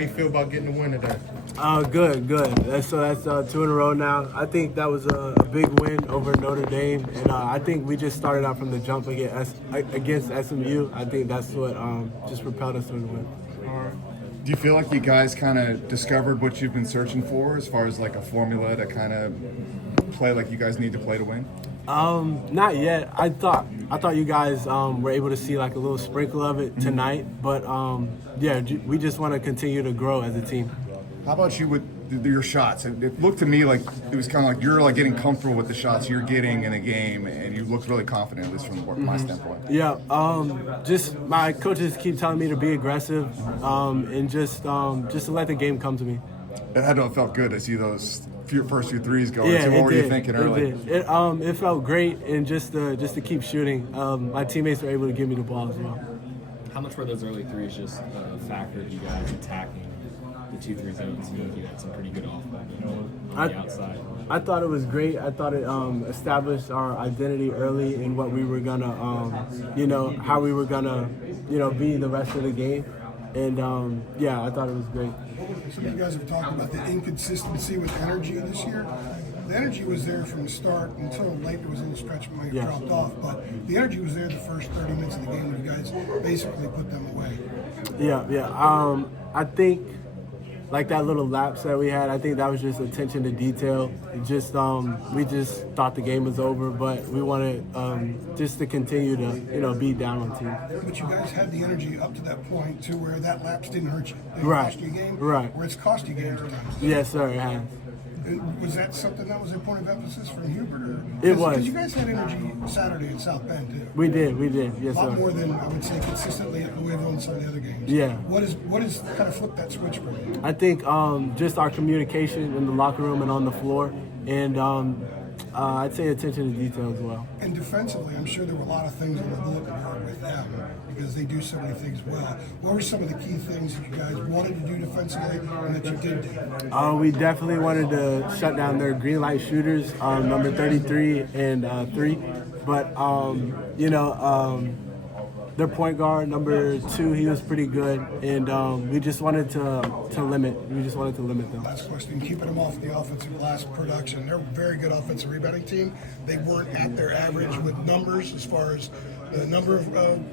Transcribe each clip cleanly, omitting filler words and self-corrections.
How you feel about getting the win today? Good. That's 2 in a row now. I think that was a big win over Notre Dame, and I think we just started out from the jump against SMU. I think that's what just propelled us to the win. All right. Do you feel like you guys kind of discovered what you've been searching for as far as like a formula to kind of play like you guys need to play to win? Not yet. I thought you guys were able to see like a little sprinkle of it tonight, but yeah, we just want to continue to grow as a team. How about you with your shots? It looked to me like it was kind of like you're like getting comfortable with the shots you're getting in a game, and you looked really confident, at least from my standpoint. Yeah, just my coaches keep telling me to be aggressive, and just to let the game come to me. It had to have felt good to see those first few threes going. Yeah, So what were you did. thinking early? It felt great, and just to keep shooting. My teammates were able to give me the ball as well. How much were those early threes just a factor of you guys attacking the 2-3 zones? You had some pretty good on the outside. I thought it was great. I thought it established our identity early in what we were gonna, how we were gonna, be the rest of the game. And yeah, I thought it was great. Some of you guys have talked about the inconsistency with energy this year. The energy was there from the start until late. There was a little stretch when it dropped off, but the energy was there the first 30 minutes of the game when you guys basically put them away. Yeah. I think like that little lapse that we had, I think that was just attention to detail. It just we just thought the game was over, but we wanted just to continue to be down on team. But you guys had the energy up to that point to where that lapse didn't hurt you. It didn't Right. cost you a game. Right. Where it's cost you games at times. Yes, sir. It has. And was that something that was a point of emphasis from Hubert? It was. Because you guys had energy Saturday at South Bend too. We did. Yes, A lot sir. more than I would say consistently at Louisville and some of the other games. Yeah. What is kind of flipped that switch for you? I think just our communication in the locker room and on the floor, and I'd say attention to detail as well. And defensively, I'm sure there were a lot of things on the bulletin board with them because they do so many things well. What were some of the key things that you guys wanted to do defensively and that you did do? We definitely wanted to shut down their green light shooters, number 33 and 3. But, their point guard, number 2, he was pretty good. And we just wanted to limit them. Last question, keeping them off the offensive glass production. They're a very good offensive rebounding team. They weren't at their average with numbers as far as the number of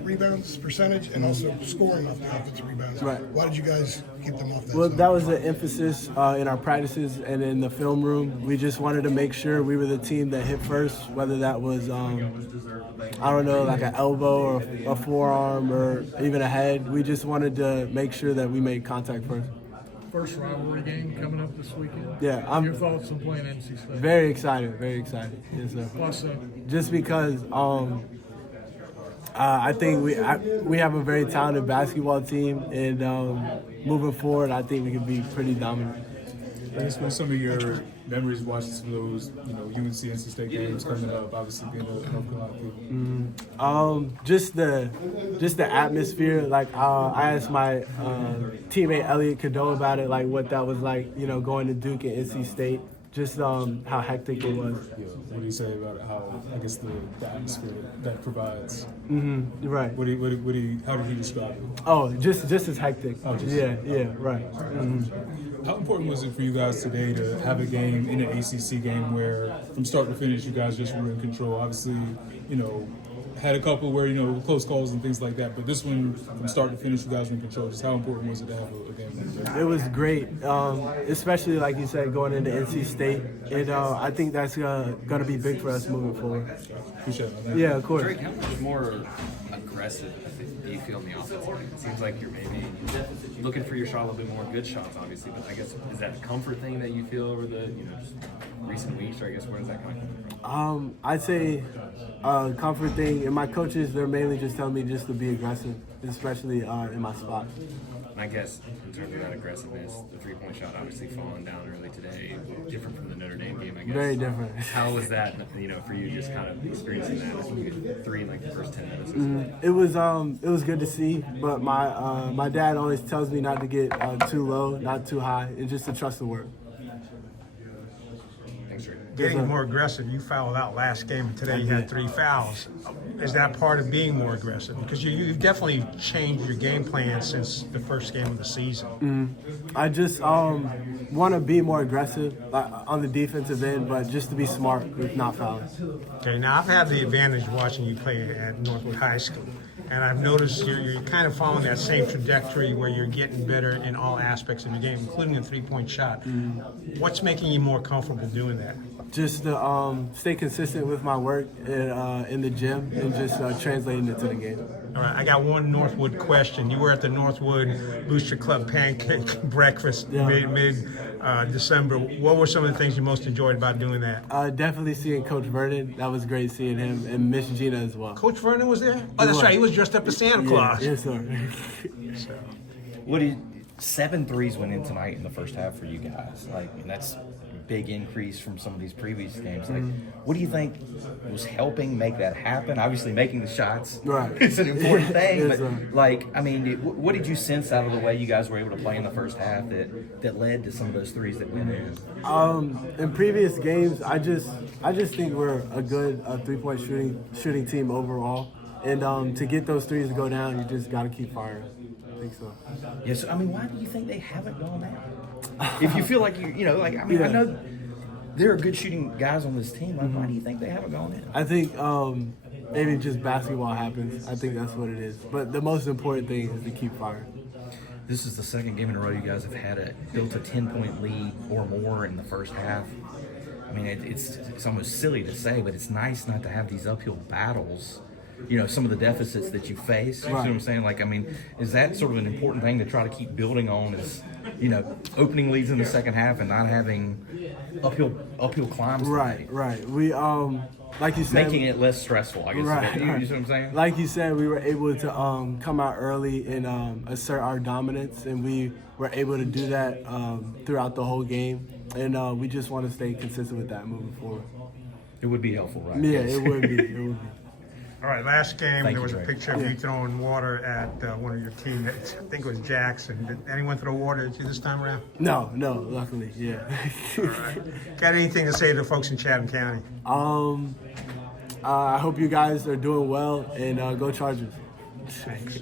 rebounds, percentage, and also scoring off the offensive rebounds. Right. Why did you guys keep them off that Well, zone? that was the emphasis in our practices and in the film room. We just wanted to make sure we were the team that hit first, whether that was, like an elbow or a forearm or even a head. We just wanted to make sure that we made contact first. First rivalry game coming up this weekend. Yeah, Your thoughts on playing NC State? very excited. Yes, sir. Plus, Just because I think we have a very talented basketball team, and moving forward, I think we can be pretty dominant. I guess what are some of your memories watching some of those, UNC NC State games coming up? Obviously, being a North Carolina team. Just the atmosphere. Like I asked my teammate Elliot Cadeau about it, like what that was like, going to Duke and NC State. Just how hectic it was. Yeah. What do you say about how I guess the atmosphere that provides? Right. How did he describe it? Oh, just as hectic. Oh, just- yeah, right. How important was it for you guys today to have a game in an ACC game where, from start to finish, you guys just were in control? Obviously, had a couple where close calls and things like that, but this one, from start to finish, you guys were in control. Just how important was it to have a game like that? It was great, especially like you said, going into NC State. And I think that's gonna be big for us moving forward. Appreciate it. Yeah, of course. Drake, how much more aggressive do you feel in the offensive end? It seems like you're maybe looking for your shot a little bit more. Good shots, obviously, but I guess is that a comfort thing that you feel over the just recent weeks, or I guess where does that kind of come from? I'd say comfort thing, and my coaches, they're mainly just telling me just to be aggressive, especially in my spots. And I guess in terms of that aggressiveness, the three-point shot obviously falling down early today, different from the Notre Dame game, I guess. Very different. How was that, for you just kind of experiencing that? I think you get 3 in like the first 10 minutes or something. It was good to see, but my dad always tells me not to get too low, not too high, and just to trust the work. Thanks, Drake. getting sir. more aggressive. You fouled out last game, and today you had 3 fouls. Is that part of being more aggressive? Because you've definitely changed your game plan since the first game of the season. I just want to be more aggressive on the defensive end, but just to be smart with not fouling. Okay, now I've had the advantage watching you play at Northwood High School, and I've noticed you're kind of following that same trajectory where you're getting better in all aspects of the game, including the three-point shot. What's making you more comfortable doing that? Just to stay consistent with my work in the gym and just translating it to the game. All right, I got one Northwood question. You were at the Northwood Booster Club pancake breakfast mid-December. What were some of the things you most enjoyed about doing that? Definitely seeing Coach Vernon. That was great seeing him, and Miss Gina as well. Coach Vernon was there? Oh, that's right. He was dressed up as Santa Claus. Yes, sir. What did 7 threes went in tonight in the first half for you guys? Like, and that's a big increase from some of these previous games. Like, what do you think was helping make that happen? Obviously, making the shots is an important thing. Yes, but sir. like, I mean, what did you sense out of the way you guys were able to play in the first half that led to some of those threes that went in? In previous games, I just think we're a good 3-point shooting team overall, and to get those threes to go down, you just got to keep firing. I think so. Yes. I mean, why do you think they haven't gone down? If you feel like I know there are good shooting guys on this team. Like, why do you think they haven't gone in? I think maybe just basketball happens. I think that's what it is. But the most important thing is to keep firing. This is the second game in a row you guys have had built a 10-point lead or more in the first half. I mean, it's almost silly to say, but it's nice not to have these uphill battles. You know, some of the deficits that you face. You see what I'm saying? Like, I mean, is that sort of an important thing to try to keep building on? Is, you know, opening leads in the second half and not having uphill climbs. Right. We like you said, making it less stressful. I guess. Right. You know what I'm saying? Like you said, we were able to come out early and assert our dominance, and we were able to do that throughout the whole game. And we just want to stay consistent with that moving forward. It would be helpful, right? Yeah, it would be. It would be. All right, last game, Thank there was you, a Dre. picture of you throwing water at one of your teammates. I think it was Jackson. Did anyone throw water at you this time around? No, luckily, yeah. All right. Got anything to say to the folks in Chatham County? I hope you guys are doing well, and go Chargers. Thanks.